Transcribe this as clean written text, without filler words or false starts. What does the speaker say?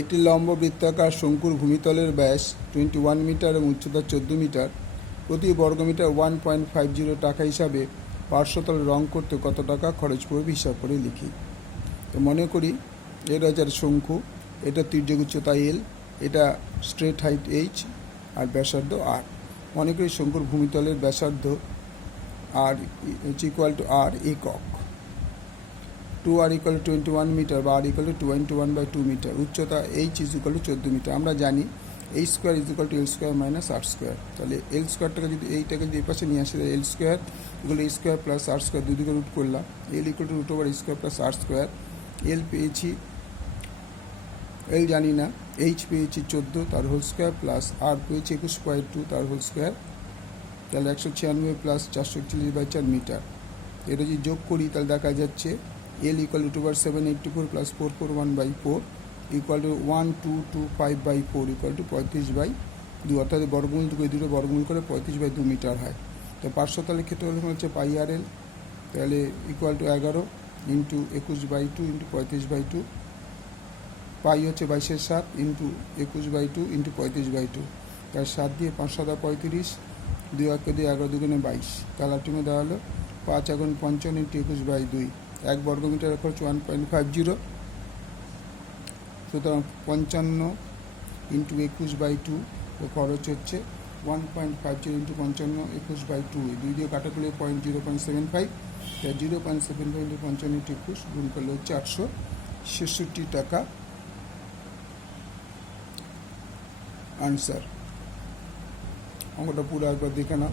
একটি লম্ব বৃত্তাকার শঙ্কুর ভূমিতলের ব্যাস 21 মিটার এবং উচ্চতা 14 মিটার। প্রতি বর্গমিটার 1.50 টাকা হিসাবে পার্শ্বতল রং করতে কত টাকা খরচ পড়বে হিসাব করে লিখি। তো মনে করি এটা হচ্ছে শঙ্কু, এটা তির্যক উচ্চতা এল, এটা স্ট্রেট হাইট এইচ আর ব্যাসার্ধ আর। মনে করি শঙ্কুর ভূমিতলের ব্যাসার্ধ আর ইকুয়াল টু আর একক। 2r ইকুয়াল টু 21 মিটার বা আর ইকুয়াল টু 21/2 মিটার। উচ্চতা H is equal to 14 meter. আমরা জানি H square is equal to L square minus R square. তাহলে এল স্কোয়ারটাকে যদি এইটাকে যদি এই পাশে নিয়ে আসে, L square equal A square plus R square, দুদিকে রুট করলাম। L equal to root over A square plus R square. L পেয়েছি, এল জানি না, এইচ পেয়েছি 14 তার হোল স্কোয়ার প্লাস আর পেয়েছি 21/2 তার হোল স্কোয়ার। তাহলে 196 প্লাস 441/4 মিটার। এটা যদি যোগ করি তাহলে দেখা যাচ্ছে L equal to 784 plus 441/4 equal to 1225/4 equal to 35/2, অর্থাৎ বর্গমূল দুটো দুটো বর্গমূল করে 35/2 মিটার হয়। তো পার্শ্বতলের ক্ষেত্রফল হচ্ছে পাই আর এল, তাহলে ইকুয়াল টু 11 ইন্টু 21/2 ইন্টু 35/2। পাই হচ্ছে 22/7 ইন্টু 21/2 ইন্টু 35/2। তার 7 দিয়ে 5 7 35, 2 1 দিয়ে 11 2 22। তাহলে আলটিমে দেওয়া হলো 5 1 55 ইন্টু 21/2। 1 বর্গমিটারের খরচ 1.50। সুতরাং 55 ইন্টু 21/2 খরচ হচ্ছে 1.50 ইন্টু 55 21/2। 2 দিয়ে কাটা করলে 0.75, তাই 0.75 ইন্টু 55 ইন্টু 21 গুণ করলে হচ্ছে 866 টাকা আনসার। অঙ্কটা পুরো একবার দেখে নাও।